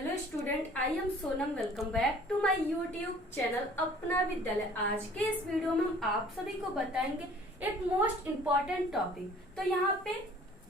Hello student, I am Sonam. Welcome back to my YouTube channel Apna Vidyalaya. आज के इस video में हम आप सभी को बताएंगे एक मोस्ट इम्पॉर्टेंट टॉपिक। तो यहाँ पे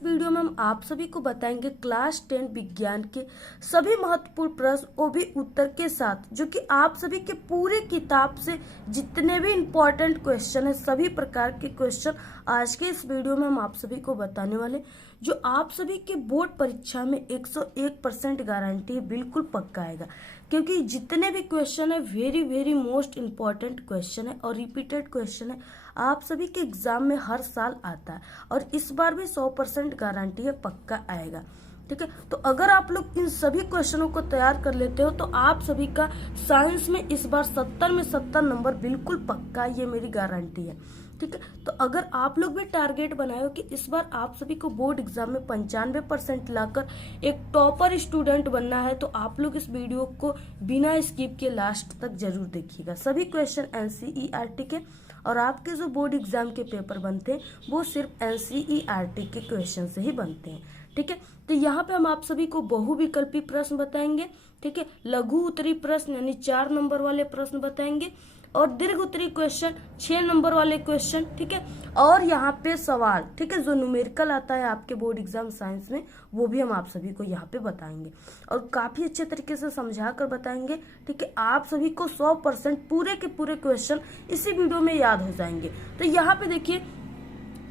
वीडियो में हम आप सभी को बताएंगे क्लास 10 विज्ञान के सभी महत्वपूर्ण प्रश्न, वो भी उत्तर के साथ, जो कि आप सभी के पूरे किताब से जितने भी इम्पोर्टेंट क्वेश्चन है, सभी प्रकार के क्वेश्चन आज के इस वीडियो में हम आप सभी को बताने वाले, जो आप सभी के बोर्ड परीक्षा में 101% गारंटी है, बिल्कुल पक्का आएगा। क्योंकि जितने भी क्वेश्चन है very very most important question है और रिपीटेड क्वेश्चन है, आप सभी के एग्जाम में हर साल आता है और इस बार भी 100% गारंटी है, पक्का आएगा। ठीक है, तो अगर आप लोग इन सभी क्वेश्चनों को तैयार कर लेते हो तो आप सभी का साइंस में इस बार 70 में 70 नंबर बिल्कुल पक्का, ये मेरी गारंटी है। ठीक है, तो अगर आप लोग भी टारगेट बनाए हो कि इस बार आप सभी को बोर्ड एग्जाम में 95% लाकर एक टॉपर स्टूडेंट बनना है, तो आप लोग इस वीडियो को बिना स्किप के लास्ट तक जरूर देखिएगा। सभी क्वेश्चन एनसीईआरटी के, और आपके जो बोर्ड एग्जाम के पेपर बनते हैं वो सिर्फ एनसीईआरटी के क्वेश्चन से ही बनते हैं। ठीक है, तो यहाँ पे हम आप सभी को बहुविकल्पी प्रश्न बताएंगे। ठीक है, लघु उत्तरी प्रश्न यानी 4 नंबर वाले प्रश्न बताएंगे, और दीर्घ उत्तरी क्वेश्चन 6 नंबर वाले क्वेश्चन। ठीक है, और यहाँ पे सवाल, ठीक है, जो न्यूमेरिकल आता है आपके बोर्ड एग्जाम साइंस में, वो भी हम आप सभी को यहाँ पे बताएंगे और काफी अच्छे तरीके से समझा कर बताएंगे। ठीक है, आप सभी को 100% पूरे के पूरे क्वेश्चन इसी वीडियो में याद हो जाएंगे। तो यहाँ पे देखिए,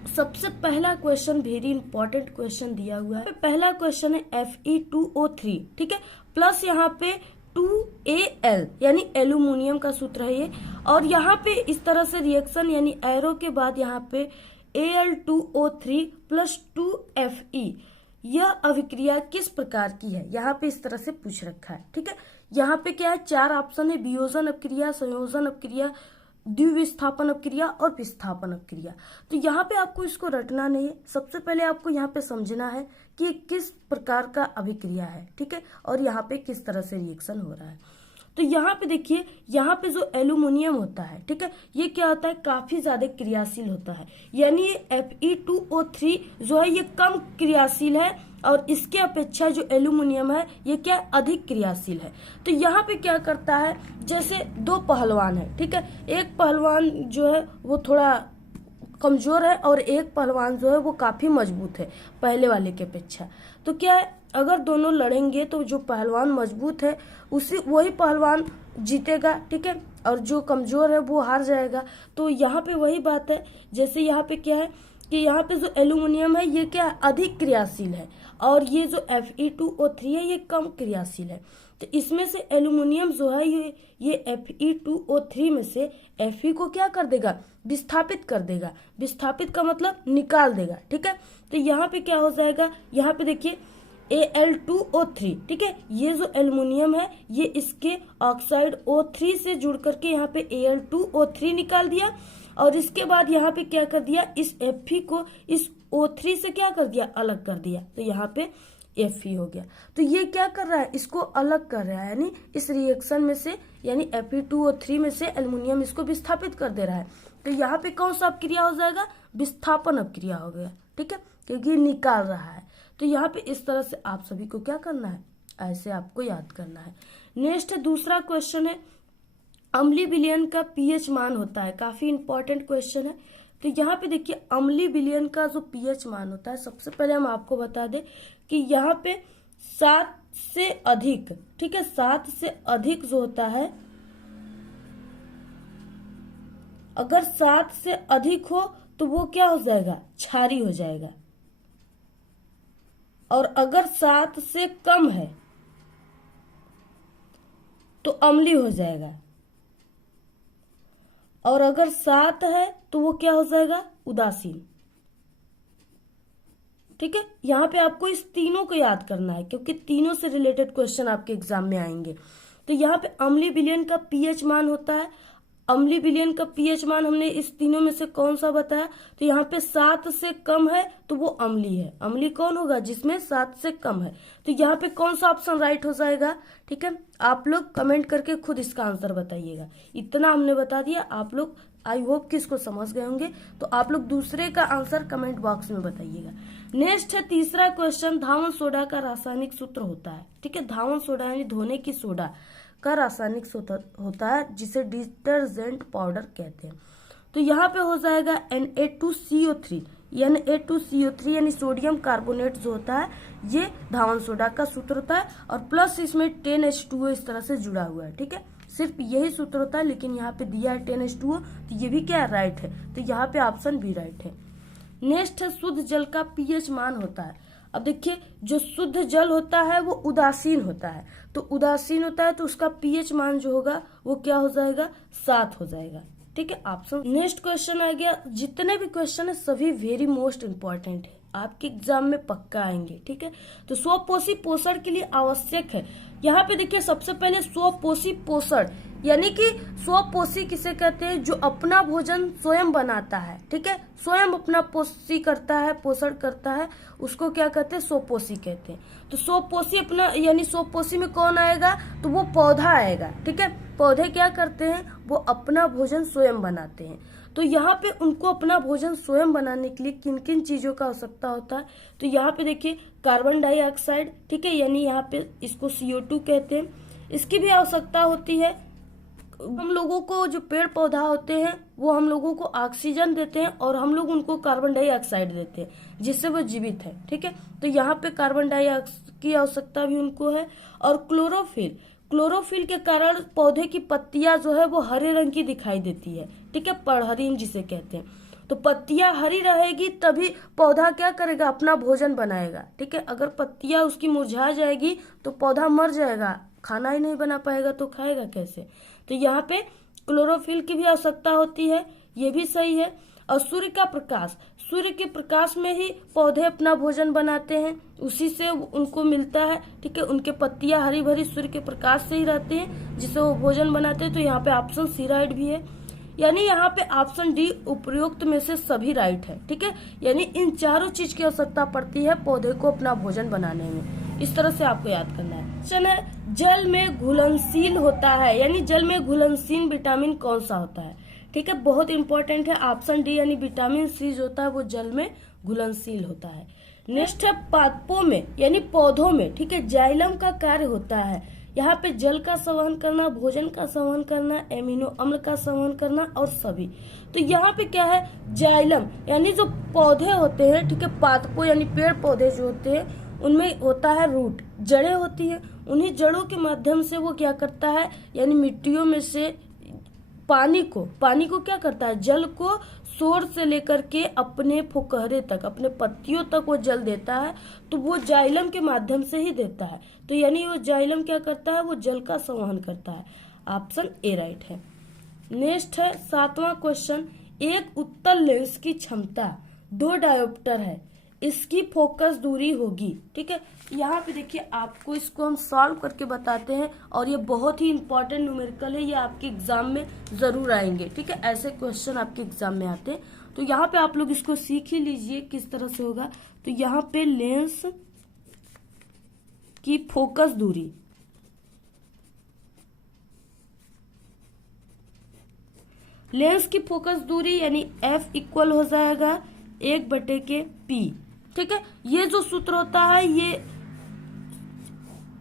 सबसे पहला क्वेश्चन वेरी इंपॉर्टेंट क्वेश्चन दिया हुआ है। पहला क्वेश्चन है Fe2O3। ठीक है, प्लस यहाँ पे 2Al यानी एल्यूमिनियम का सूत्र है ये, और यहाँ पे इस तरह से रिएक्शन यानी एरो के बाद यहाँ पे Al2O3 प्लस 2Fe, यह अभिक्रिया किस प्रकार की है, यहाँ पे इस तरह से पूछ रखा है। ठीक है, यहाँ पे क्या है, 4 ऑप्शन है, वियोजन अपक्रिया, संयोजन अपक्रिया, द्विविस्थापन अपक्रिया और विस्थापन अपक्रिया। तो यहाँ पे आपको इसको रटना नहीं है, सबसे पहले आपको यहाँ पे समझना है कि किस प्रकार का अभिक्रिया है। ठीक है, और यहाँ पे किस तरह से रिएक्शन हो रहा है। तो यहाँ पे देखिए, यहाँ पे जो एल्यूमिनियम होता है, ठीक है, ये क्या होता है, काफी ज्यादा क्रियाशील होता है, यानी Fe2O3 जो है ये कम क्रियाशील है, और इसके अपेक्षा जो एल्यूमिनियम है ये क्या अधिक क्रियाशील है। तो यहाँ पे क्या करता है, जैसे 2 पहलवान है, ठीक है, एक पहलवान जो है वो थोड़ा कमजोर है और एक पहलवान जो है वो काफी मजबूत है पहले वाले के अपेक्षा। तो क्या है, अगर दोनों लड़ेंगे तो जो पहलवान मजबूत है वही पहलवान जीतेगा। ठीक है, और जो कमजोर है वो हार जाएगा। तो यहाँ पे वही बात है, जैसे यहाँ पे क्या है कि यहाँ पे जो एल्यूमिनियम है ये क्या अधिक क्रियाशील है, और ये जो Fe2O3 है ये कम क्रियाशील है। तो इसमें से एल्यूमिनियम जो है ये Fe2O3 में से Fe को क्या कर देगा, विस्थापित कर देगा। विस्थापित का मतलब निकाल देगा। ठीक है, तो यहाँ पे क्या हो जाएगा, यहाँ पे देखिए Al2O3, ठीक है, ये जो एल्यूमिनियम है ये इसके ऑक्साइड O3 से जुड़ करके यहाँ पे Al2O3 निकाल दिया, और इसके बाद यहाँ पे क्या कर दिया, इस Fe को इस O3 से क्या कर दिया, अलग कर दिया। तो यहाँ पे Fe हो गया। तो ये क्या कर रहा है, इसको अलग कर रहा है, यानी इस रिएक्शन में से, यानी Fe2O3 में से एल्यूमिनियम इसको विस्थापित कर दे रहा है। तो यहाँ पे कौन सा अपक्रिया हो जाएगा, विस्थापन अपक्रिया हो गया। ठीक है, क्योंकि निकाल रहा है। तो यहाँ पे इस तरह से आप सभी को क्या करना है, ऐसे आपको याद करना है। नेक्स्ट दूसरा क्वेश्चन है, अम्लीय विलयन का पीएच मान होता है, काफी इंपॉर्टेंट क्वेश्चन है। तो यहाँ पे देखिए, अम्लीय विलयन का जो पीएच मान होता है, सबसे पहले हम आपको बता दें कि यहाँ पे 7 से अधिक, ठीक है, 7 से अधिक जो होता है, अगर 7 से अधिक हो तो वो क्या हो जाएगा, क्षारी हो जाएगा, और अगर 7 से कम है तो अम्लीय हो जाएगा, और अगर 7 है तो वो क्या हो जाएगा, उदासीन। ठीक है, यहाँ पे आपको इस तीनों को याद करना है, क्योंकि तीनों से रिलेटेड क्वेश्चन आपके एग्जाम में आएंगे। तो यहाँ पे अम्लीय विलयन का पीएच मान होता है अम्लीय विलयन का पीएच मान हमने इस तीनों में से कौन सा बताया, तो यहाँ पे 7 से कम है तो वो अम्लीय है। अम्लीय कौन होगा, जिसमें 7 से कम है। तो यहाँ पे कौन सा ऑप्शन राइट हो जाएगा, ठीक है। आप लोग कमेंट करके खुद इसका आंसर बताइएगा। इतना हमने बता दिया, आप लोग आई होप कि इसको समझ गए होंगे। तो आप लोग दूसरे का आंसर कमेंट बॉक्स में बताइएगा। नेक्स्ट है तीसरा क्वेश्चन, धावन सोडा का रासायनिक सूत्र होता है, ठीक है। धावन सोडा यानी धोने की सोडा का रासायनिक सूत्र होता है, जिसे डिटर्जेंट पाउडर कहते हैं। तो यहाँ पे हो जाएगा Na2CO3। Na2CO3 यानी सोडियम कार्बोनेट जो होता है, ये धावन सोडा का सूत्र होता है, और प्लस इसमें 10H2O इस तरह से जुड़ा हुआ है, ठीक है। सिर्फ यही सूत्र होता है, लेकिन यहाँ पे दिया है 10H2O, तो ये भी क्या राइट है, तो यहाँ पे ऑप्शन भी राइट है। नेक्स्ट है शुद्ध जल का पीएच मान होता है। अब देखिए, जो शुद्ध जल होता है वो उदासीन होता है, तो उदासीन होता है तो उसका पीएच मान जो होगा वो क्या हो जाएगा, 7 हो जाएगा, ठीक है। ऑप्शन। नेक्स्ट क्वेश्चन आ गया, जितने भी क्वेश्चन है सभी वेरी मोस्ट इंपॉर्टेंट है, आपके एग्जाम में पक्का आएंगे, ठीक है। तो स्वपोषी पोषण के लिए आवश्यक है, यहाँ पे देखिए सबसे पहले स्वपोषी पोषण, यानी कि स्वपोषी किसे कहते हैं, जो अपना भोजन स्वयं बनाता है, ठीक है। स्वयं अपना पोषी करता है, पोषण करता है, उसको क्या कहते हैं, स्वपोषी कहते हैं। तो स्वपोषी अपना यानी स्वपोषी में कौन आएगा, तो वो पौधा आएगा, ठीक है। पौधे क्या करते हैं, वो अपना भोजन स्वयं बनाते हैं। तो यहाँ पे उनको अपना भोजन स्वयं बनाने के लिए किन किन चीजों का आवश्यकता होता है, तो यहाँ पे देखिए कार्बन डाइऑक्साइड, ठीक है, यानी यहाँ पे इसको CO2 कहते हैं, इसकी भी आवश्यकता होती है। हम लोगों को जो पेड़ पौधा होते हैं वो हम लोगों को ऑक्सीजन देते हैं, और हम लोग उनको कार्बन डाइऑक्साइड देते हैं, जिससे वो जीवित है, ठीक है। तो यहाँ पे कार्बन डाइऑक्साइड की आवश्यकता भी उनको है। और क्लोरोफिल, क्लोरोफिल के कारण पौधे की पत्तियां जो है वो हरे रंग की दिखाई देती है, ठीक है, पड़हरिन जिसे कहते हैं। तो पत्तियां हरी रहेगी तभी पौधा क्या करेगा, अपना भोजन बनाएगा, ठीक है। अगर पत्तियां उसकी मुरझा जाएगी तो पौधा मर जाएगा, खाना ही नहीं बना पाएगा तो खाएगा कैसे। तो यहाँ पे क्लोरोफिल की भी आवश्यकता होती है, ये भी सही है। और सूर्य का प्रकाश, सूर्य के प्रकाश में ही पौधे अपना भोजन बनाते हैं, उसी से उनको मिलता है, ठीक है। उनके पत्तियां हरी भरी सूर्य के प्रकाश से ही रहते हैं, जिससे वो भोजन बनाते हैं। तो यहाँ पे ऑप्शन सी राइट भी है, यानी यहाँ पे ऑप्शन डी उपयुक्त में से सभी राइट है, ठीक है। यानी इन चारों चीज की आवश्यकता पड़ती है पौधे को अपना भोजन बनाने में। इस तरह से आपको याद करना है। क्वेश्चन है, जल में घुलनशील होता है, यानी जल में घुलनशील विटामिन कौन सा होता है, ठीक है। बहुत इंपॉर्टेंट है, ऑप्शन डी यानी विटामिन सी जो होता है वो जल में घुलनशील होता है। नेक्स्ट है पादपों में यानी पौधों में, ठीक है, जाइलम का कार्य होता है। यहाँ पे जल का संवहन करना, भोजन का संवहन करना, एमिनो अम्ल का संवहन करना और सभी। तो यहाँ पे क्या है, जाइलम यानी जो पौधे होते हैं, ठीक है, पादपों यानी पेड़ पौधे जो होते हैं उनमें होता है रूट, जड़ें होती है। उन्हीं जड़ों के माध्यम से वो क्या करता है, यानी मिट्टियों में से पानी को क्या करता है, जल को सोर से लेकर के अपने फुकहरे तक, अपने पत्तियों तक वो जल देता है। तो वो जाइलम के माध्यम से ही देता है। तो यानी वो जाइलम क्या करता है, वो जल का संवहन करता है। ऑप्शन ए राइट है। नेक्स्ट है 7वां क्वेश्चन, एक उत्तल लेंस की क्षमता 2 डायोप्टर है, इसकी फोकस दूरी होगी, ठीक है। यहाँ पे देखिए आपको इसको हम सॉल्व करके बताते हैं, और ये बहुत ही इंपॉर्टेंट न्यूमेरिकल है, ये आपके एग्जाम में जरूर आएंगे, ठीक है। ऐसे क्वेश्चन आपके एग्जाम में आते हैं, तो यहाँ पे आप लोग इसको सीख ही लीजिए किस तरह से होगा। तो यहाँ पे लेंस की फोकस दूरी, लेंस की फोकस दूरी यानी F इक्वल हो जाएगा 1/P, ठीक है। ये जो सूत्र होता है ये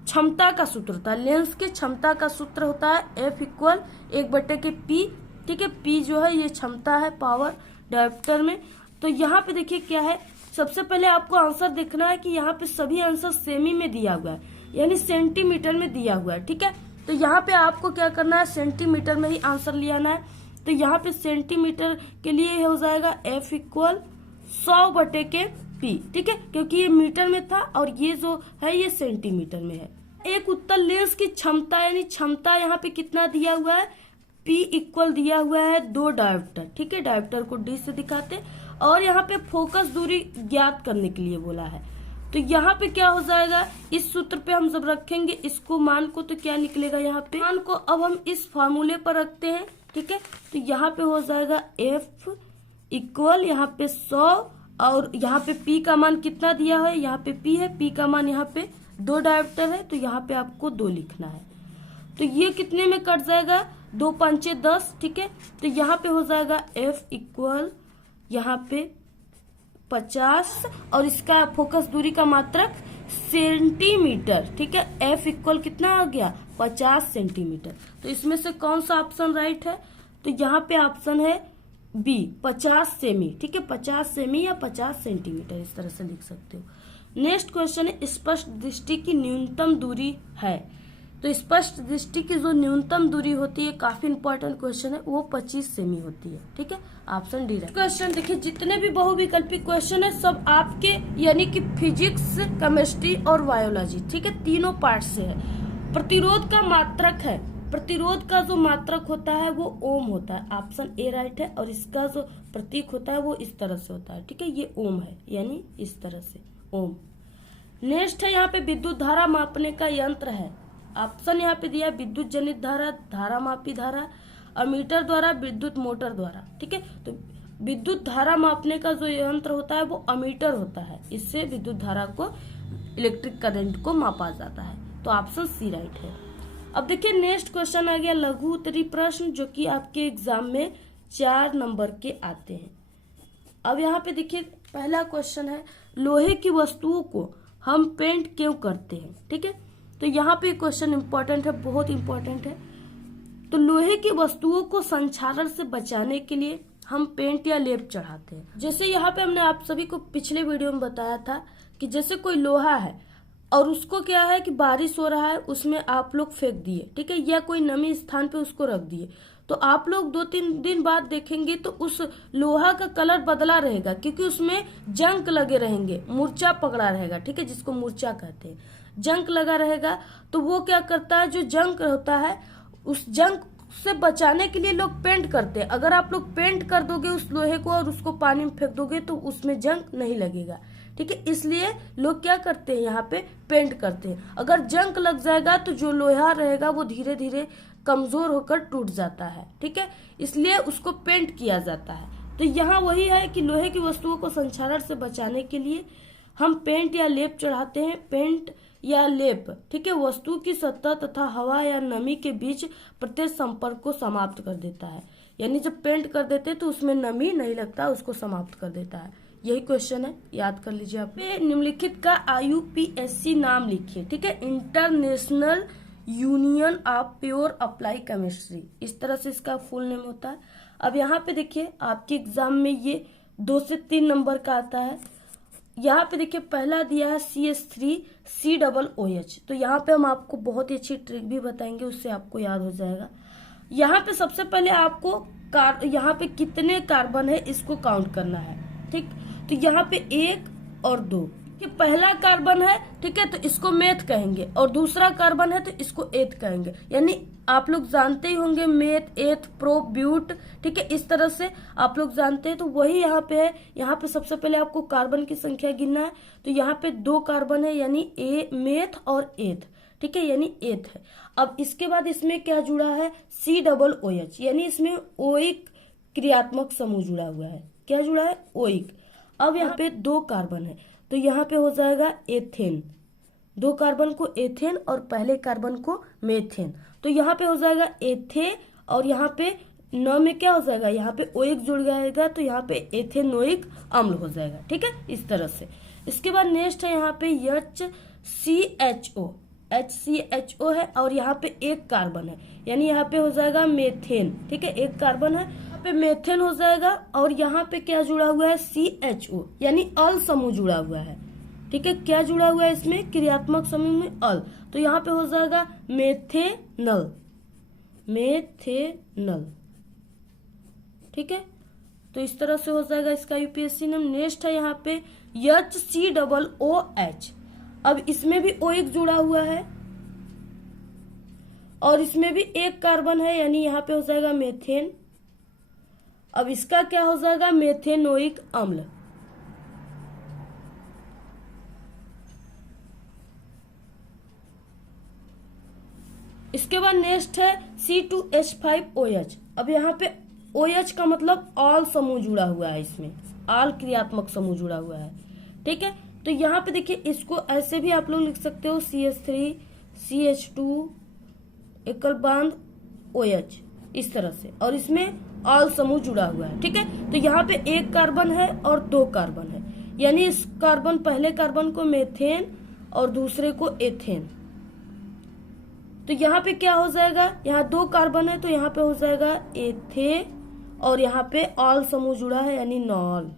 क्षमता का सूत्र होता है, लेंस के क्षमता का सूत्र होता है F इक्वल 1/P, ठीक है। P जो है ये क्षमता है पावर डायोप्टर में। तो यहाँ पे देखिए क्या है, सबसे पहले आपको आंसर देखना है कि यहाँ पे सभी आंसर सेमी में दिया हुआ है, यानी सेंटीमीटर में दिया हुआ है, ठीक है। तो यहाँ पे आपको क्या करना है, सेंटीमीटर में ही आंसर ले आना है। तो यहाँ पे सेंटीमीटर के लिए हो जाएगा F इक्वल 100/P, ठीक है, क्योंकि ये मीटर में था और ये जो है ये सेंटीमीटर में है। एक उत्तल लेंस की क्षमता यानी क्षमता यहाँ पे कितना दिया हुआ है, P इक्वल दिया हुआ है 2 डायोप्टर, ठीक है। डायोप्टर को D से दिखाते, और यहाँ पे फोकस दूरी ज्ञात करने के लिए बोला है। तो यहाँ पे क्या हो जाएगा, इस सूत्र पे हम जब रखेंगे इसको मान को, तो क्या निकलेगा, यहाँ पे मान को अब हम इस फार्मूले पर रखते हैं, ठीक है। तो यहाँ पे हो जाएगा F इक्वल यहाँ पे 100 और यहाँ पे P का मान कितना दिया है, यहाँ पे P है, P का मान यहाँ पे 2 डायोप्टर है, तो यहाँ पे आपको 2 लिखना है। तो ये कितने में कट जाएगा, 2 पंचे 10, ठीक है। तो यहाँ पे हो जाएगा F इक्वल यहाँ पे 50 और इसका फोकस दूरी का मात्रक सेंटीमीटर, ठीक है। F इक्वल कितना आ गया, 50 सेंटीमीटर। तो इसमें से कौन सा ऑप्शन राइट है, तो यहाँ पे ऑप्शन है बी 50 सेमी, ठीक है। 50 सेमी या 50 सेंटीमीटर इस तरह से लिख सकते हो। नेक्स्ट क्वेश्चन है स्पष्ट दृष्टि की न्यूनतम दूरी है। तो स्पष्ट दृष्टि की जो न्यूनतम दूरी होती है, काफी इंपॉर्टेंट क्वेश्चन है, वो 25 सेमी होती है, ठीक है। ऑप्शन डी है। क्वेश्चन देखिए, जितने भी बहुविकल्पी क्वेश्चन है सब आपके यानी कि फिजिक्स, केमिस्ट्री और बायोलॉजी, ठीक है, तीनों पार्ट से है। प्रतिरोध का मात्रक है, प्रतिरोध का जो मात्रक होता है वो ओम होता है, ऑप्शन ए राइट है। और इसका जो प्रतीक होता है वो इस तरह से होता है, ठीक है, ये ओम है, यानी इस तरह से ओम। नेक्स्ट है यहाँ पे विद्युत धारा मापने का यंत्र है। ऑप्शन यहाँ पे दिया विद्युत जनित धारा, धारा मापी धारा, अमीटर द्वारा, विद्युत मोटर द्वारा, ठीक है। तो विद्युत धारा मापने का जो यंत्र होता है वो अमीटर होता है, इससे विद्युत धारा को, इलेक्ट्रिक करंट को मापा जाता है। तो ऑप्शन सी राइट है। अब देखिए नेक्स्ट क्वेश्चन आ गया लघु उत्तरीय प्रश्न, जो कि आपके एग्जाम में 4 नंबर के आते हैं। अब यहाँ पे देखिए पहला क्वेश्चन है, लोहे की वस्तुओं को हम पेंट क्यों करते हैं, ठीक है। तो यहाँ पे क्वेश्चन इंपॉर्टेंट है, बहुत इंपॉर्टेंट है। तो लोहे की वस्तुओं को संक्षारण से बचाने के लिए हम पेंट या लेप चढ़ाते हैं। जैसे यहाँ पे हमने आप सभी को पिछले वीडियो में बताया था कि जैसे कोई लोहा है और उसको क्या है कि बारिश हो रहा है, उसमें आप लोग फेंक दिए, ठीक है, या कोई नमी स्थान पे उसको रख दिए, तो आप लोग 2-3 दिन बाद देखेंगे तो उस लोहा का कलर बदला रहेगा, क्योंकि उसमें जंक लगे रहेंगे, मूर्छा पकड़ा रहेगा, ठीक है, जिसको मूर्छा कहते हैं, जंक लगा रहेगा। तो वो क्या करता है, जो जंक होता है उस जंक से बचाने के लिए लोग पेंट करते हैं। अगर आप लोग पेंट कर दोगे उस लोहे को और उसको पानी में फेंक दोगे तो उसमें जंक नहीं लगेगा, ठीक है। इसलिए लोग क्या करते हैं, यहाँ पे पेंट करते हैं। अगर जंक लग जाएगा तो जो लोहा रहेगा वो धीरे धीरे कमजोर होकर टूट जाता है, ठीक है, इसलिए उसको पेंट किया जाता है। तो यहाँ वही है कि लोहे की वस्तुओं को संक्षारण से बचाने के लिए हम पेंट या लेप चढ़ाते हैं। पेंट या लेप, ठीक है, वस्तु की सतह तथा हवा या नमी के बीच प्रत्यक्ष संपर्क को समाप्त कर देता है। यानी जब पेंट कर देते हैं तो उसमें नमी नहीं लगता, उसको समाप्त कर देता है। यही क्वेश्चन है, याद कर लीजिए आप। निम्नलिखित का IUPAC नाम लिखिए, ठीक है, international union of pure apply chemistry, इस तरह से इसका फुल नेम होता है। अब यहाँ पे देखिए आपके एग्जाम में ये 2 से 3 नंबर का आता है। यहाँ पे देखिए पहला दिया है CH3COOH। तो यहाँ पे हम आपको बहुत ही अच्छी ट्रिक भी बताएंगे, उससे आपको याद हो जाएगा। यहाँ पे सबसे पहले आपको यहाँ पे कितने कार्बन है इसको काउंट करना है, ठीक। तो यहाँ पे 1 और 2, कि पहला कार्बन है, ठीक है, तो इसको मेथ कहेंगे, और दूसरा कार्बन है तो इसको एथ कहेंगे। यानी आप लोग जानते ही होंगे मेथ, एथ, प्रो, ब्यूट, ठीक है, इस तरह से आप लोग जानते हैं। तो वही यहाँ पे है। यहाँ पे सबसे पहले आपको कार्बन की संख्या गिनना है। तो यहाँ पे 2 कार्बन है, यानी मेथ और एथ, ठीक है, यानी एथ है। अब इसके बाद इसमें क्या जुड़ा है, COOH, यानी इसमें ओइक क्रियात्मक समूह जुड़ा हुआ है। क्या जुड़ा है, ओइक। अब यहाँ पे 2 कार्बन है, तो यहाँ पे हो जाएगा एथेन, 2 कार्बन को एथेन और पहले कार्बन को मेथेन। तो यहाँ पे हो जाएगा एथे, और यहाँ पे न में क्या हो जाएगा, यहाँ पे ओइक जुड़ जाएगा, तो यहाँ पे एथेनोइक अम्ल हो जाएगा, ठीक है, इस तरह से। इसके बाद नेक्स्ट है यहाँ पे HCHO है, और यहाँ पे 1 कार्बन है, यानी यहाँ पे हो जाएगा मेथेन, ठीक है, 1 कार्बन है, यहाँ पे मेथेन हो जाएगा। और यहाँ पे क्या जुड़ा हुआ है, CHO, यानी अल समूह जुड़ा हुआ है, ठीक है। क्या जुड़ा हुआ है इसमें, क्रियात्मक समूह में अल, तो यहाँ पे हो जाएगा मेथेनल, ठीक है। तो इस तरह से हो जाएगा इसका UPSC नाम। नेक्स्ट है यहाँ पे HCOOH। अब इसमें भी OH जुड़ा हुआ है और इसमें भी 1 कार्बन है, यानी यहाँ पे हो जाएगा मेथेन। अब इसका क्या हो जाएगा, मेथेनोइक अम्ल। इसके बाद नेक्स्ट है C2H5OH। अब यहाँ पे OH का मतलब ऑल समूह जुड़ा हुआ है, इसमें ऑल क्रियात्मक समूह जुड़ा हुआ है। ठीक है, तो यहाँ पे देखिए इसको ऐसे भी आप लोग लिख सकते हो CH3 CH2 एकल बांध OH इस तरह से, और इसमें ऑल समूह जुड़ा हुआ है। ठीक है, तो यहाँ पे एक कार्बन है और दो कार्बन है, यानी इस कार्बन पहले कार्बन को मेथेन और दूसरे को एथेन। तो यहाँ पे क्या हो जाएगा, यहाँ दो कार्बन है तो यहाँ पे हो जाएगा एथे, और यहाँ पे ऑल समूह जुड़ा है यानी नॉल,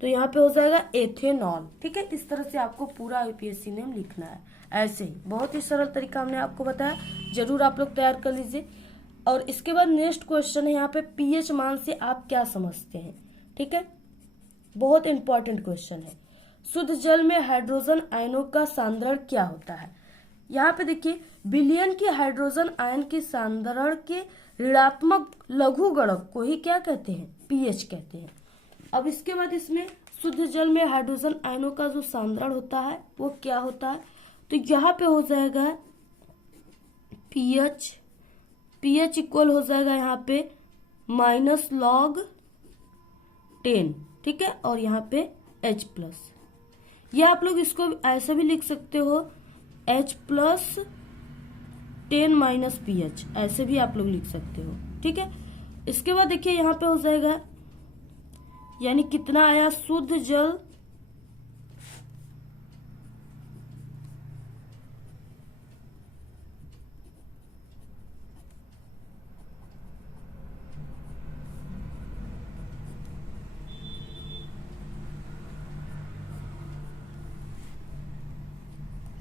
तो यहाँ पे हो जाएगा एथेनॉल। ठीक है, इस तरह से आपको पूरा यूपीएससी नेम लिखना है। ऐसे ही बहुत ही सरल तरीका हमने आपको बताया, जरूर आप लोग तैयार कर लीजिए। और इसके बाद नेक्स्ट क्वेश्चन है यहाँ पे पीएच मान से आप क्या समझते हैं। ठीक है, बहुत इंपॉर्टेंट क्वेश्चन है। शुद्ध जल में हाइड्रोजन आयनों का सांद्रण क्या होता है। यहाँ पे देखिए विलयन के हाइड्रोजन आयन के सांद्रण के ऋणात्मक लघुगणक को ही क्या कहते हैं, पीएच कहते हैं। अब इसके बाद इसमें शुद्ध जल में हाइड्रोजन आयनों का जो सांद्रण होता है वो क्या होता है, तो यहाँ पे हो जाएगा पीएच इक्वल हो जाएगा यहाँ पे -log10। ठीक है, और यहाँ पे H+, या आप लोग इसको ऐसा भी लिख सकते हो H+10 - pH, ऐसे भी आप लोग लिख सकते हो। ठीक है, इसके बाद देखिए यहाँ पे हो जाएगा, यानी कितना आया शुद्ध जल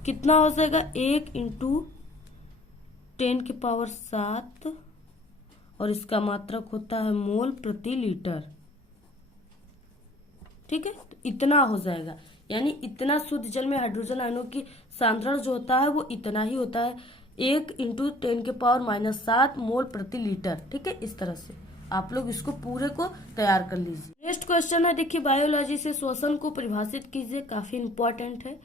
कितना हो जाएगा 1 × 10⁷, और इसका मात्रक होता है मोल प्रति लीटर। ठीक है, तो इतना हो जाएगा, यानी इतना शुद्ध जल में हाइड्रोजन आयनों की सांद्रण जो होता है वो इतना ही होता है, 1 × 10⁻⁷ मोल प्रति लीटर। ठीक है, इस तरह से आप लोग इसको पूरे को तैयार कर लीजिए। नेक्स्ट क्वेश्चन है, देखिए बायोलॉजी से श्वसन को परिभाषित कीजिए, काफी इंपॉर्टेंट है।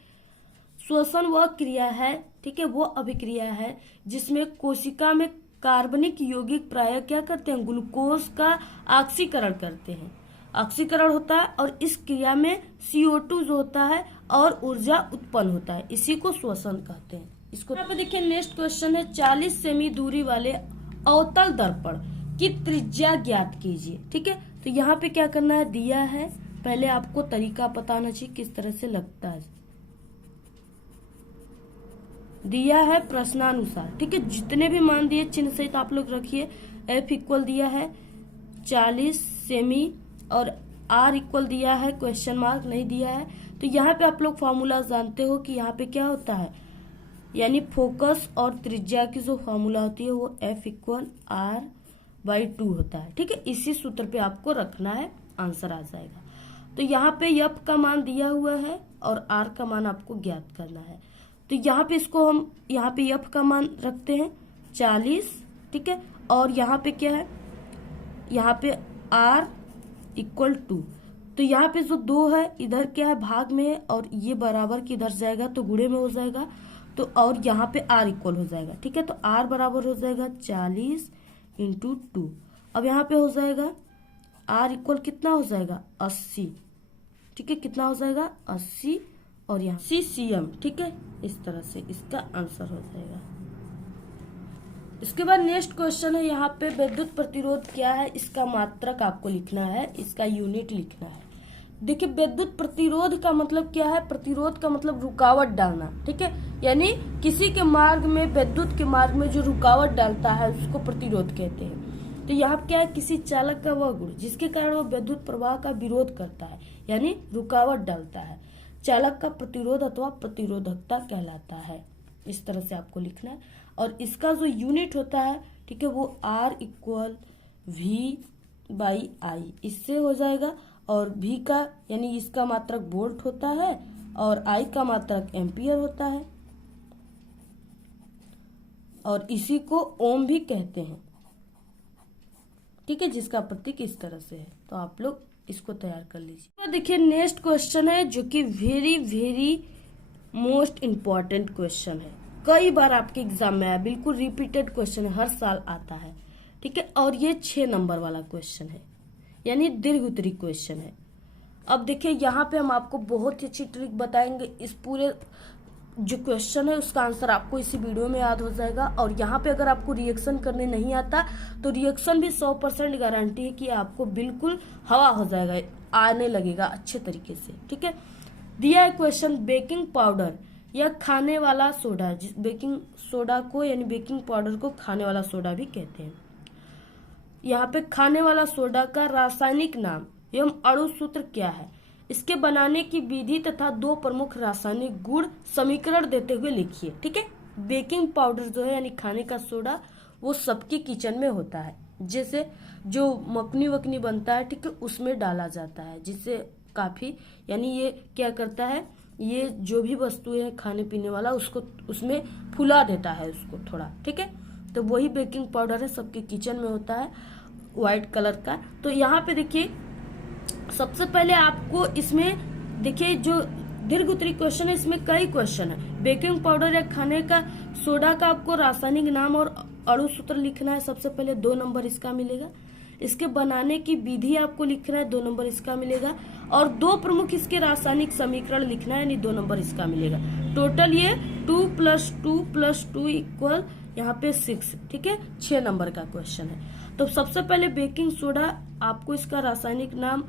श्वसन वह क्रिया है, ठीक है, वो अभिक्रिया है जिसमें कोशिका में कार्बनिक यौगिक प्राय क्या करते हैं, ग्लूकोज का ऑक्सीकरण करते हैं, ऑक्सीकरण होता है, और इस क्रिया में CO2 जो होता है और ऊर्जा उत्पन्न होता है, इसी को श्वसन कहते हैं। इसको यहाँ पे देखिए नेक्स्ट क्वेश्चन है, 40 सेमी दूरी वाले अवतल दर्पण की त्रिज्या ज्ञात कीजिए। ठीक है, तो यहाँ पे क्या करना है, दिया है, पहले आपको तरीका पता होना चाहिए किस तरह से लगता है, दिया है प्रश्नानुसार। ठीक है, जितने भी मान दिए चिन्ह सहित आप लोग रखिए। F इक्वल दिया है 40 सेमी और R इक्वल दिया है क्वेश्चन मार्क नहीं दिया है। तो यहाँ पे आप लोग फॉर्मूला जानते हो कि यहाँ पे क्या होता है, यानी फोकस और त्रिज्या की जो फॉर्मूला होती है वो F इक्वल R/2 होता है। ठीक है, इसी सूत्र पे आपको रखना है, आंसर आ जाएगा। तो यहाँ पे F का मान दिया हुआ है और R का मान आपको ज्ञात करना है। तो यहाँ पे इसको हम यहाँ पे F का मान रखते हैं 40। ठीक है, और यहाँ पे क्या है, यहाँ पे R इक्वल 2, तो यहाँ पे जो 2 है इधर क्या है भाग में है, और ये बराबर की इधर जाएगा तो गुणे में हो जाएगा, तो और यहाँ पे R इक्वल हो जाएगा। ठीक है, तो R बराबर हो जाएगा 40 × 2। अब यहाँ पे हो जाएगा R इक्वल कितना हो जाएगा 80। ठीक है, कितना हो जाएगा 80, और यहाँ cm। ठीक है, इस तरह से इसका आंसर हो जाएगा। इसके बाद नेक्स्ट क्वेश्चन है, यहाँ पे विद्युत प्रतिरोध क्या है, इसका मात्रक आपको लिखना है, इसका यूनिट लिखना है। देखिए विद्युत प्रतिरोध का मतलब क्या है, प्रतिरोध का मतलब रुकावट डालना। ठीक है, यानी किसी के मार्ग में, विद्युत के मार्ग में जो रुकावट डालता है उसको प्रतिरोध कहते हैं। तो यहाँ क्या है, किसी चालक का वह गुण जिसके कारण वो विद्युत प्रवाह का विरोध करता है, यानी रुकावट डालता है, चालक का प्रतिरोध अथवा प्रतिरोधकता कहलाता है। इस तरह से आपको लिखना है, और इसका जो यूनिट होता है, ठीक है, वो R इक्वल V/I इससे हो जाएगा, और V का यानी इसका मात्रक वोल्ट होता है और I का मात्रक एम्पियर होता है, और इसी को ओम भी कहते हैं। ठीक है, जिसका प्रतीक इस तरह से है, तो आप लोग इसको तैयार कर लीजिए। तो देखिए नेक्स्ट क्वेश्चन है जो कि very very most important question है, कई बार आपके एग्जाम में आया, बिल्कुल रिपीटेड क्वेश्चन है, हर साल आता है। ठीक है, और ये 6 नंबर वाला क्वेश्चन है, यानी दीर्घ उत्तरी क्वेश्चन है। अब देखिए यहाँ पे हम आपको बहुत ही अच्छी ट्रिक बताएंगे। इस पूरे जो क्वेश्चन है उसका आंसर आपको इसी वीडियो में याद हो जाएगा। और यहाँ पे अगर आपको रिएक्शन करने नहीं आता तो रिएक्शन भी 100% गारंटी है कि आपको बिल्कुल हवा हो जाएगा, आने लगेगा अच्छे तरीके से। ठीक है, दिया है क्वेश्चन, बेकिंग पाउडर या खाने वाला सोडा, बेकिंग सोडा को यानी बेकिंग पाउडर को खाने वाला सोडा भी कहते हैं। यहाँ पे खाने वाला सोडा का रासायनिक नाम एवं अणु सूत्र क्या है, इसके बनाने की विधि तथा 2 प्रमुख रासायनिक गुण समीकरण देते हुए लिखिए। ठीक है, बेकिंग पाउडर जो है यानी खाने का सोडा वो सबके किचन में होता है, जैसे जो मखनी वकनी बनता है, ठीक है, उसमें डाला जाता है, जिससे काफी यानी ये क्या करता है, ये जो भी वस्तुएं है खाने पीने वाला उसको उसमें फुला देता है उसको थोड़ा। ठीक है, तो वही बेकिंग पाउडर है, सबके किचन में होता है, व्हाइट कलर का। तो यहाँ पे देखिए सबसे पहले आपको इसमें देखिए जो दीर्घ उत्तरी क्वेश्चन है, इसमें कई क्वेश्चन है। बेकिंग पाउडर या खाने का सोडा का आपको रासायनिक नाम और अणु सूत्र लिखना है, सबसे पहले 2 नंबर इसका मिलेगा। इसके बनाने की विधि आपको लिखना है, 2 नंबर इसका मिलेगा। और 2 प्रमुख इसके रासायनिक समीकरण लिखना है, यानी 2 नंबर इसका मिलेगा। टोटल ये 2 + 2 + 2 इक्वल यहाँ पे 6। ठीक है, 6 नंबर का क्वेश्चन है। तो सबसे पहले बेकिंग सोडा, आपको इसका रासायनिक नाम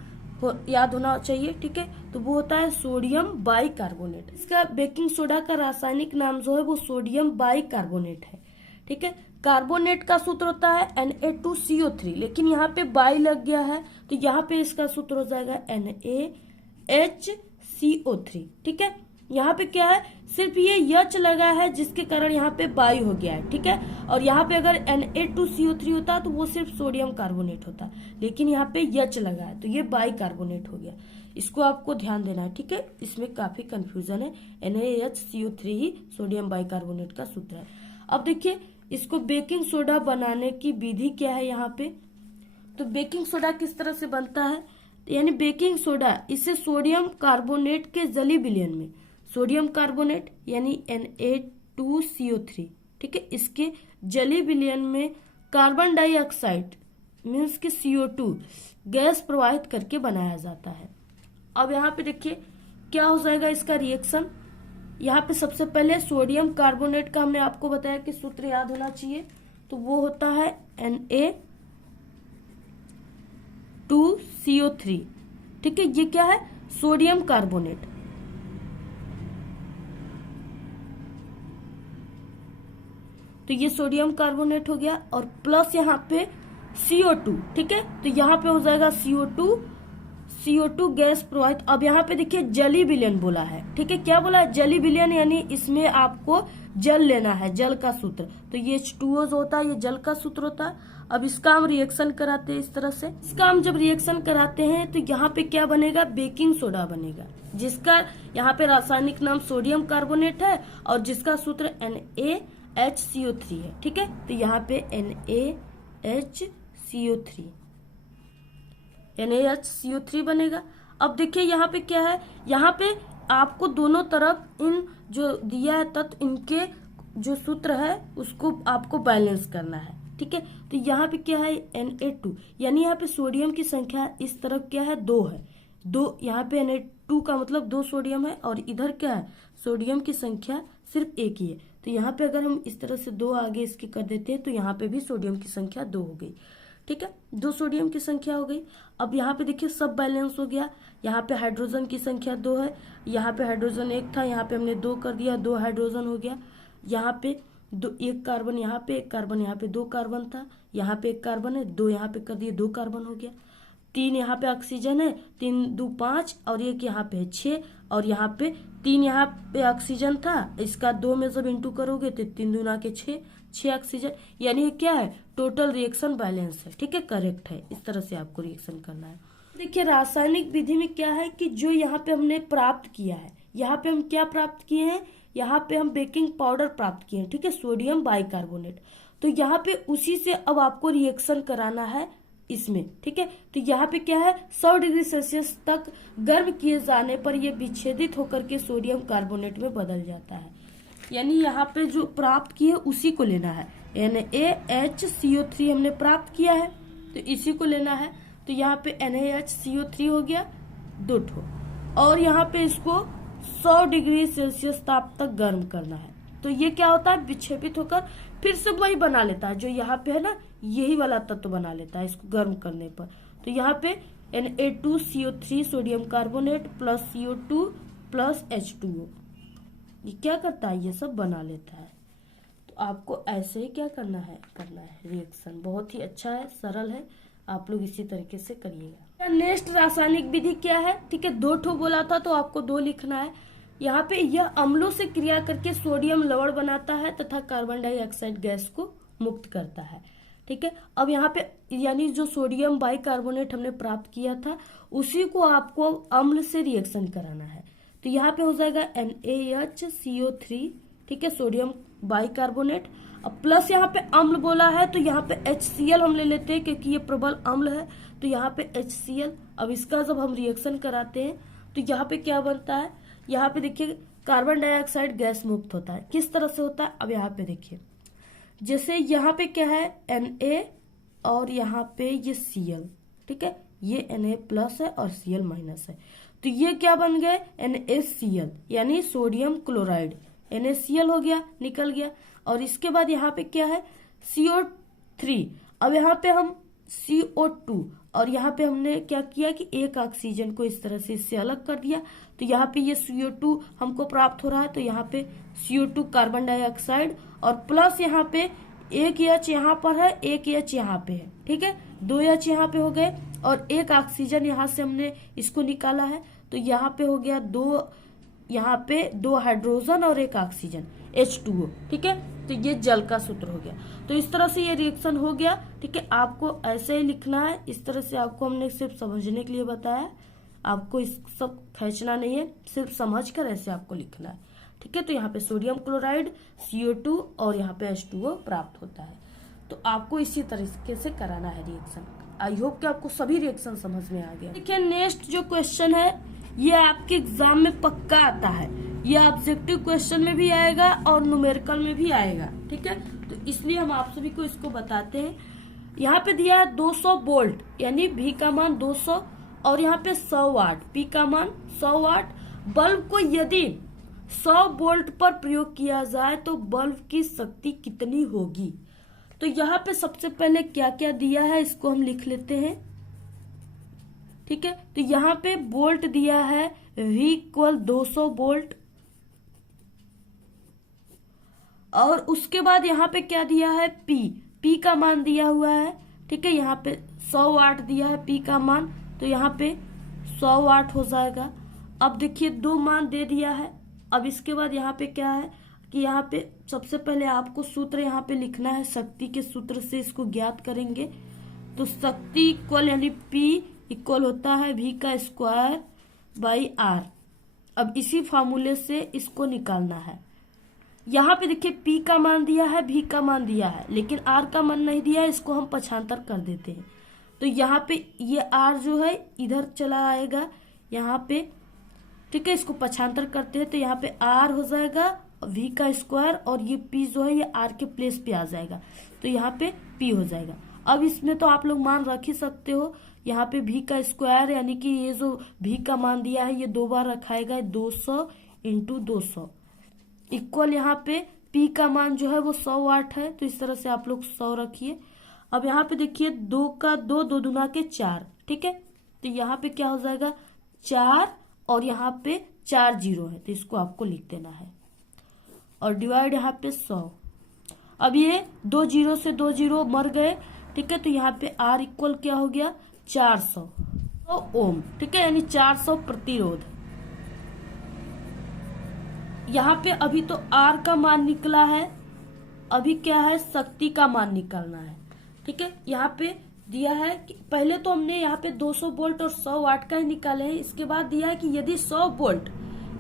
याद होना चाहिए। ठीक है, तो वो होता है सोडियम बाइकार्बोनेट। इसका बेकिंग सोडा का रासायनिक नाम जो है वो सोडियम बाइकार्बोनेट है। ठीक है, कार्बोनेट का सूत्र होता है Na2CO3, लेकिन यहाँ पे बाई लग गया है तो यहाँ पे इसका सूत्र हो जाएगा NaHCO3। ठीक है, यहाँ पे क्या है, सिर्फ ये यच लगा है जिसके कारण यहाँ पे बाई हो गया है। ठीक है, और यहाँ पे अगर Na2CO3 होता तो वो सिर्फ सोडियम कार्बोनेट होता, लेकिन यहाँ पे यच लगा है तो ये बाई कार्बोनेट हो गया। इसको आपको ध्यान देना है। ठीक है, इसमें काफी कंफ्यूजन है, NaHCO3 he sodium by carbonate का सूत्र है। अब देखिए इसको बेकिंग सोडा बनाने की विधि क्या है यहाँ पे। तो बेकिंग सोडा किस तरह से बनता है, यानी बेकिंग सोडा, इसे सोडियम कार्बोनेट के जली विलयन में, सोडियम कार्बोनेट यानी Na2CO3, ठीक है, इसके जली विलयन में कार्बन डाइऑक्साइड मीन्स के CO2 गैस प्रवाहित करके बनाया जाता है। अब यहाँ पे देखिए क्या हो जाएगा इसका रिएक्शन। यहाँ पे सबसे पहले सोडियम कार्बोनेट का हमने आपको बताया कि सूत्र याद होना चाहिए, तो वो होता है Na2CO3। ठीक है, ये क्या है, सोडियम कार्बोनेट। तो ये सोडियम कार्बोनेट हो गया और प्लस यहाँ पे CO2। ठीक है, तो यहाँ पे हो जाएगा CO2 गैस प्रवाहित। अब यहाँ पे देखिए जली विलयन बोला है। ठीक है, क्या बोला है, जली विलयन, यानी इसमें आपको जल लेना है, जल का सूत्र। तो ये H2O जो होता है ये जल का सूत्र होता है। अब इसका हम रिएक्शन कराते हैं इस तरह से। इसका हम जब रिएक्शन कराते हैं तो यहाँ पे क्या बनेगा, बेकिंग सोडा बनेगा, जिसका यहाँ पे रासायनिक नाम सोडियम कार्बोनेट है और जिसका सूत्र NaHCO3 है। ठीक है, तो यहाँ पे NaHCO3 बनेगा। अब देखिए यहाँ पे क्या है, यहाँ पे आपको दोनों तरफ इन जो दिया है तत्व, इनके जो सूत्र है उसको आपको बैलेंस करना है। ठीक है, तो यहाँ पे क्या है Na2, यानी यहाँ पे सोडियम की संख्या इस तरफ क्या है, 2 है, 2। यहाँ पे Na2 का मतलब 2 सोडियम है और इधर क्या है, सोडियम की संख्या सिर्फ 1 ही है। तो यहाँ पे अगर हम इस तरह से 2 आगे इसके कर देते हैं तो यहाँ पे भी सोडियम की संख्या 2 हो गई। ठीक है, 2 सोडियम की संख्या हो गई। अब यहाँ पे देखिए सब बैलेंस हो गया। यहाँ पे हाइड्रोजन की संख्या 2 है, यहाँ पे हाइड्रोजन 1 था, यहाँ पे हमने 2 कर दिया, 2 हाइड्रोजन हो गया। यहाँ पे 1 कार्बन, यहाँ पे 1 कार्बन, यहाँ पे 2 कार्बन था, यहाँ पे 1 कार्बन है, 2 यहाँ पे कर दिए, 2 कार्बन हो गया। 3 यहाँ पे ऑक्सीजन है, 3 2 5 और 1 यहाँ पे है 6, और यहाँ पे 3 यहाँ पे ऑक्सीजन था, इसका 2 में जब इंटू करोगे तो 3 दूना के 6 ऑक्सीजन, यानी क्या है, टोटल रिएक्शन बैलेंस है। ठीक है, करेक्ट है। इस तरह से आपको रिएक्शन करना है। देखिए रासायनिक विधि में क्या है कि जो यहाँ पे हमने प्राप्त किया है, यहाँ पे हम क्या प्राप्त किए हैं, यहाँ पे हम बेकिंग पाउडर प्राप्त किए हैं। ठीक है, सोडियम बाइकार्बोनेट। तो यहाँ पे उसी से अब आपको रिएक्शन कराना है इसमें। ठीक है, तो यहाँ पे क्या है, 100 डिग्री सेल्सियस तक गर्म किए जाने पर यह विच्छेदित होकर के सोडियम कार्बोनेट में बदल जाता है। यानी यहाँ पे जो प्राप्त किए उसी को लेना है। NaHCO3 हमने प्राप्त किया है तो इसी को लेना है। तो यहाँ पे NaHCO3 हो गया 2 ठो, और यहाँ पे इसको 100 डिग्री सेल्सियस ताप तक गर्म करना है। तो ये क्या होता है, विक्षेपित होकर फिर से वही बना लेता है जो यहाँ पे है ना, यही वाला तत्व बना लेता है इसको गर्म करने पर। तो यहाँ पे Na2CO3 sodium carbonate plus CO2 plus H2O, ये क्या करता है, ये सब बना लेता है। तो आपको ऐसे ही क्या करना है रिएक्शन। बहुत ही अच्छा है, सरल है, आप लोग इसी तरीके से करिएगा। नेक्स्ट रासायनिक विधि क्या है, ठीक है, 2 ठो बोला था तो आपको 2 लिखना है। यहाँ पे यह अम्लों से क्रिया करके सोडियम लवण बनाता है तथा कार्बन डाइऑक्साइड गैस को मुक्त करता है, ठीक है। अब यहाँ पे यानी जो सोडियम बाइकार्बोनेट हमने प्राप्त किया था उसी को आपको अम्ल से रिएक्शन कराना है। तो यहाँ पे हो जाएगा NaHCO3, ठीक है, सोडियम बाइकार्बोनेट। अब प्लस यहाँ पे अम्ल बोला है तो यहाँ पे HCl हम ले लेते हैं क्योंकि ये प्रबल अम्ल है। तो यहाँ पे HCl, अब इसका जब हम रिएक्शन कराते हैं तो यहाँ पे क्या बनता है, यहाँ पे देखिए कार्बन डाइऑक्साइड गैस मुक्त होता है। किस तरह से होता है, अब यहाँ पे देखिए, जैसे यहाँ पे क्या है Na और यहाँ पे ये Cl, ठीक है, ये Na प्लस है और Cl माइनस है। तो ये क्या बन गए NaCl यानी सोडियम क्लोराइड, NaCl हो गया, निकल गया। और इसके बाद यहाँ पे क्या है CO3, अब यहाँ पे हम CO2, और यहाँ पे हमने क्या किया कि एक ऑक्सीजन को इस तरह से इससे अलग कर दिया। तो यहाँ पे ये CO2 हमको प्राप्त हो रहा है। तो यहाँ पे CO2 कार्बन डाइऑक्साइड और प्लस यहाँ पे एक H यहाँ पर है, एक H यहाँ पे है, ठीक है, 2 H यहाँ पे हो गए और एक ऑक्सीजन यहाँ से हमने इसको निकाला है। तो यहाँ पे हो गया 2, यहाँ पे 2 हाइड्रोजन और एक ऑक्सीजन H2O, ठीक है। तो ये जल का सूत्र हो गया। तो इस तरह से ये रिएक्शन हो गया, ठीक है। आपको ऐसे ही लिखना है, इस तरह से आपको हमने सिर्फ समझने के लिए बताया, आपको इस सब खींचना नहीं है, सिर्फ समझ कर ऐसे आपको लिखना है, ठीक है। तो यहाँ पे सोडियम क्लोराइड CO2 और यहाँ पे H2O प्राप्त होता है। तो आपको इसी तरीके से कराना है रिएक्शन। आई होप कि आपको सभी रिएक्शन समझ में आ गया। देखिए नेक्स्ट जो क्वेश्चन है ये आपके एग्जाम में पक्का आता है, ये ऑब्जेक्टिव क्वेश्चन में भी आएगा और न्यूमेरिकल में भी आएगा, ठीक है। तो इसलिए हम आप सभी को इसको बताते हैं। यहाँ पे दिया है 200 वोल्ट यानी V का मान 200 और यहाँ पे 100 वाट, P का मान 100 वाट। बल्ब को यदि 100 वोल्ट पर प्रयोग किया जाए तो बल्ब की शक्ति कितनी होगी। तो यहाँ पे सबसे पहले क्या क्या दिया है इसको हम लिख लेते हैं, ठीक है। तो यहाँ पे वोल्ट दिया है V इक्वल 200 वोल्ट, और उसके बाद यहाँ पे क्या दिया है P का मान दिया हुआ है, ठीक है। यहाँ पे 100 वाट दिया है P का मान, तो यहाँ पे 100 वाट हो जाएगा। अब देखिए 2 मान दे दिया है। अब इसके बाद यहाँ पे क्या है कि यहाँ पे सबसे पहले आपको सूत्र यहाँ पे लिखना है, शक्ति के सूत्र से इसको ज्ञात करेंगे। तो शक्ति इक्वल यानी P इक्वल होता है V का स्क्वायर बाई R। अब इसी फार्मूले से इसको निकालना है। यहाँ पे देखिए P का मान दिया है, V का मान दिया है, लेकिन R का मान नहीं दिया है, इसको हम पक्षांतर कर देते हैं। तो यहाँ पे ये R जो है इधर चला आएगा यहाँ पे, ठीक है, इसको पक्षांतर करते हैं तो यहाँ पे R हो जाएगा V का स्क्वायर और ये P जो है ये R के प्लेस पे आ जाएगा, तो यहाँ पे P हो जाएगा। अब इसमें तो आप लोग मान रख ही सकते हो, यहाँ पे V का स्क्वायर यानी कि ये जो V का मान दिया है ये 2 बार रखाएगा, 200 इंटू 200 इक्वल यहाँ पे P का मान जो है वो 100 वाट है। तो इस तरह से आप लोग 100 रखिए। अब यहाँ पे देखिए 2 का 2, 2 दूना के 4, ठीक है। तो यहाँ पे क्या हो जाएगा 4 और यहाँ पे 4 जीरो है, तो इसको आपको लिख देना है और डिवाइड यहाँ पे 100। अब ये 2 जीरो से 2 जीरो मर गए, ठीक है। तो यहाँ पे R इक्वल क्या हो गया 400 ओम, ठीक है, यानी 400 प्रतिरोध। यहाँ पे अभी तो R का मान निकला है, अभी क्या है शक्ति का मान निकालना है, ठीक है। यहाँ पे दिया है कि पहले तो हमने यहाँ पे 200 वोल्ट और 100 वाट का ही निकाले हैं। इसके बाद दिया है कि यदि 100 वोल्ट,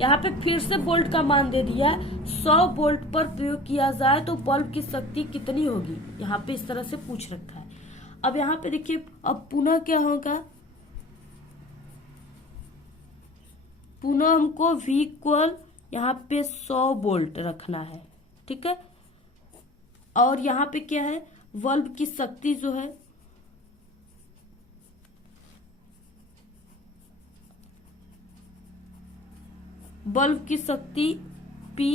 यहाँ पे फिर से वोल्ट का मान दे दिया है, 100 वोल्ट पर प्रयोग किया जाए तो बल्ब की शक्ति कितनी होगी, यहाँ पे इस तरह से पूछ रखा है। अब यहाँ पे देखिए अब पुनः क्या होगा, पुनः हमको V इक्वल यहाँ पे 100 वोल्ट रखना है, ठीक है। और यहाँ पे क्या है, बल्ब की शक्ति जो है बल्ब की शक्ति P,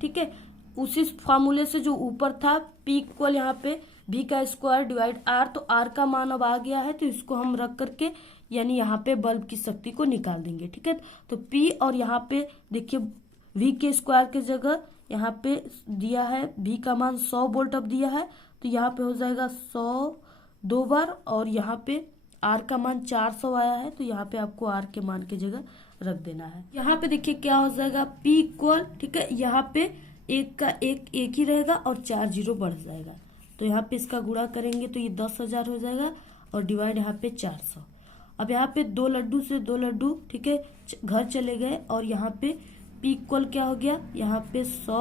ठीक है, उसी फार्मूले से जो ऊपर था P इक्वल यहाँ पे V का स्क्वायर डिवाइड R, तो R का मान अब आ गया है, तो इसको हम रख करके यानी यहाँ पे बल्ब की शक्ति को निकाल देंगे, ठीक है। तो P और यहाँ पे देखिए V के स्क्वायर के जगह यहाँ पे दिया है V का मान 100 वोल्ट अब दिया है, तो यहाँ पे हो जाएगा 100 2 बार, और यहाँ पे R का मान 400 आया है, तो यहाँ पे आपको R के मान की जगह रख देना है। यहाँ पे देखिए क्या हो जाएगा, P इक्वल, ठीक है, यहाँ पे एक का एक ही रहेगा और 4 जीरो बढ़ जाएगा, तो यहाँ पे इसका गुणा करेंगे तो ये 10,000 हो जाएगा और डिवाइड यहाँ पे 400। अब यहाँ पे 2 लड्डू से 2 लड्डू, ठीक है, घर चले गए, और यहाँ पे P इक्वल क्या हो गया, यहाँ पे 100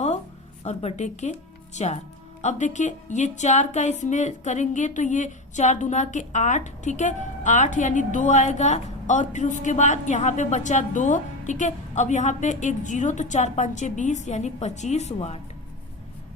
और बटे के 4। अब देखिए ये 4 का इसमें करेंगे तो ये 4 दूना के 8, ठीक है, 8 यानी 2 आएगा, और फिर उसके बाद यहाँ पे बचा 2, ठीक है। अब यहाँ पे एक जीरो, तो 4 5 20 यानी 25 वाट,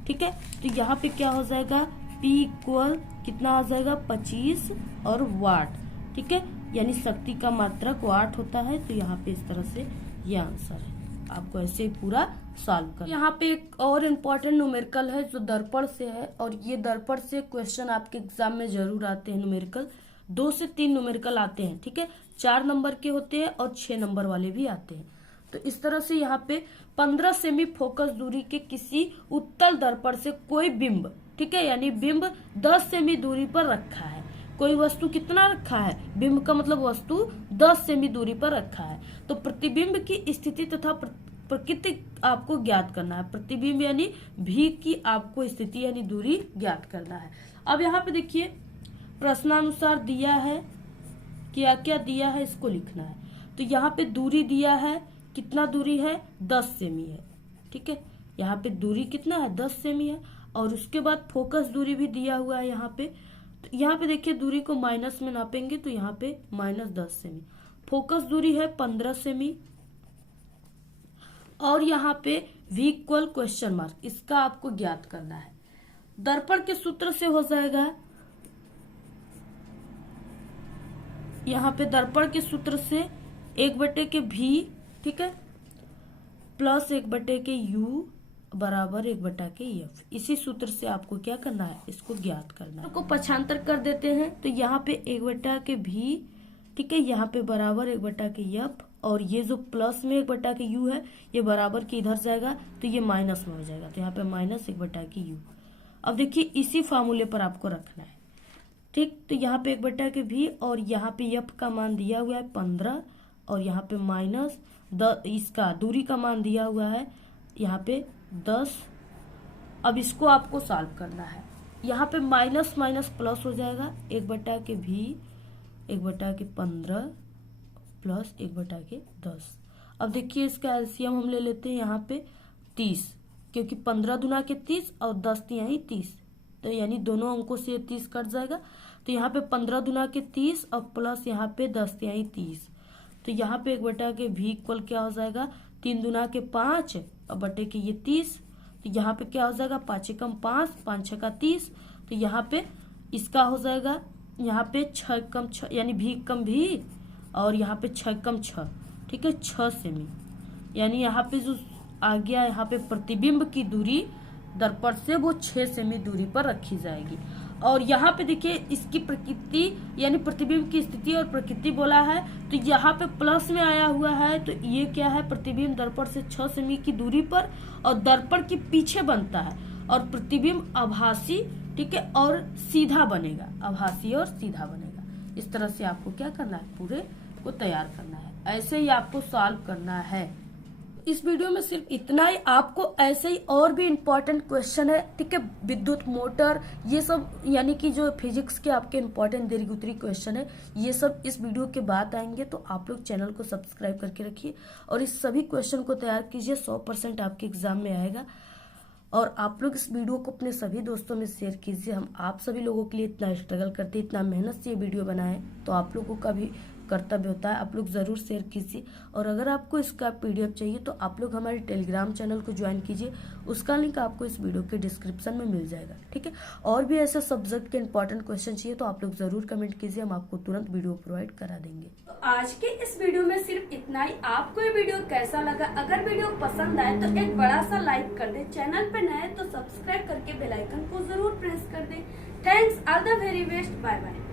ठीक है। तो यहाँ पे क्या हो जाएगा, P इक्वल कितना आ जाएगा, 25 और वाट, ठीक है, यानी शक्ति का मात्रक वाट होता है। तो यहाँ पे इस तरह से ये आंसर है। आपको ऐसे ही पूरा सॉल्व कर। यहाँ पे एक और इम्पोर्टेंट न्यूमेरिकल है जो दर्पण से है, और ये दर्पण से क्वेश्चन आपके एग्जाम में जरूर आते हैं। न्यूमेरिकल 2 से 3 न्यूमेरिकल आते हैं, ठीक है, 4 नंबर के होते हैं और 6 नंबर वाले भी आते हैं। तो इस तरह से यहाँ पे 15 सेमी फोकस दूरी के किसी उत्तल दर्पण से कोई बिंब, ठीक है, यानी बिंब 10 सेमी दूरी पर रखा है। कोई वस्तु कितना रखा है, बिंब का मतलब वस्तु 10 सेमी दूरी पर रखा है। तो प्रतिबिंब की स्थिति तथा प्रकृति आपको ज्ञात करना है। प्रतिबिंब यानी भी की आपको स्थिति यानी दूरी ज्ञात करना है। अब यहाँ पे देखिए प्रश्नानुसार दिया है, क्या क्या दिया है इसको लिखना है। तो यहाँ पे दूरी दिया है, कितना दूरी है, 10 सेमी है, ठीक है, यहाँ पे दूरी कितना है, 10 सेमी है। और उसके बाद फोकस दूरी भी दिया हुआ है यहाँ पे। तो यहाँ पे देखिए दूरी को माइनस में नापेंगे तो यहाँ पे -10 सेमी। फोकस दूरी है 15 सेमी, और यहाँ पे V इक्वल क्वेश्चन मार्क, इसका आपको ज्ञात करना है। दर्पण के सूत्र से हो जाएगा, यहाँ पे दर्पण के सूत्र से 1/V, ठीक है, प्लस 1/के U बराबर 1/के F। इसी सूत्र से आपको क्या करना है, इसको ज्ञात करना है। को पक्षांतर कर देते हैं तो यहाँ पे 1/V, ठीक है, यहाँ पे बराबर 1/के F, और ये जो प्लस में 1/के U है ये बराबर के इधर जाएगा तो ये माइनस में हो जाएगा, तो यहाँ पे -1/के U। अब देखिए इसी फार्मूले पर आपको रखना है, ठीक। तो यहाँ पे 1/के V, और यहाँ पे F का मान दिया हुआ है 15, और यहाँ पे माइनस इसका दूरी का मान दिया हुआ है यहाँ पे 10। अब इसको आपको सॉल्व करना है। यहाँ पे माइनस माइनस प्लस हो जाएगा, 1/के V 1/के 15 प्लस 1/के 10। अब देखिए इसका एलसीएम हम ले लेते हैं यहाँ पे 30, क्योंकि 15 दूना के 30 और 10 तिहाई 30, तो यानी दोनों अंकों से 30 कट जाएगा। तो यहाँ पे 15 दूना के 30 और प्लस यहाँ पे 10 तिहाई 30, तो यहाँ पे 1/के V इक्वल क्या हो जाएगा, 3 दूना के 5 और बटे के ये 30, तो यहाँ पे क्या हो जाएगा, 5 एकम 5, 5 6 का 30, तो यहाँ पे इसका हो जाएगा, यहाँ पे 6 एकम 6 यानी V एकम V, और यहाँ पे 6 एकम 6, ठीक है, 6 सेमी, यानी यहाँ पे जो आ गया, यहाँ पे प्रतिबिंब की दूरी दर्पण से वो 6 सेमी दूरी पर रखी जाएगी। और यहाँ पे देखिए इसकी प्रकृति यानी प्रतिबिंब की स्थिति और प्रकृति बोला है, तो यहाँ पे प्लस में आया हुआ है, तो ये क्या है, प्रतिबिंब दर्पण से 6 सेमी की दूरी पर और दर्पण के पीछे बनता है, और प्रतिबिंब आभासी, ठीक है, और सीधा बनेगा, आभासी और सीधा बनेगा। इस तरह से आपको क्या करना है, पूरे को तैयार करना है, ऐसे ही आपको सॉल्व करना है। इस वीडियो में सिर्फ इतना ही, आपको ऐसे ही और भी इम्पोर्टेंट क्वेश्चन है, ठीक है, विद्युत मोटर ये सब यानी कि जो फिजिक्स के आपके इम्पोर्टेंट दीर्घ उत्तरी क्वेश्चन है, ये सब इस वीडियो के बाद आएंगे। तो आप लोग चैनल को सब्सक्राइब करके रखिए और इस सभी क्वेश्चन को तैयार कीजिए, 100% आपके एग्जाम में आएगा। और आप लोग इस वीडियो को अपने सभी दोस्तों में शेयर कीजिए। हम आप सभी लोगों के लिए इतना स्ट्रगल करते हैं, इतना मेहनत से ये वीडियो बनाए, तो आप लोगों का भी कर्तव्य होता है, आप लोग ज़रूर शेयर कीजिए। और अगर आपको इसका PDF चाहिए तो आप लोग हमारे टेलीग्राम चैनल को ज्वाइन कीजिए, उसका लिंक आपको इस वीडियो के डिस्क्रिप्शन में मिल जाएगा, ठीक है। और भी ऐसे सब्जेक्ट के इंपॉर्टेंट क्वेश्चन चाहिए तो आप लोग ज़रूर कमेंट कीजिए, हम आपको तुरंत वीडियो प्रोवाइड करा देंगे। तो आज के इस वीडियो में सिर्फ इतना ही। आपको ये वीडियो कैसा लगा? अगर वीडियो पसंद आए तो एक बड़ा सा लाइक कर दे, चैनल पे नए तो सब्सक्राइब करके बेल आइकन को जरूर प्रेस कर दे। Thanks, all the very best, bye bye.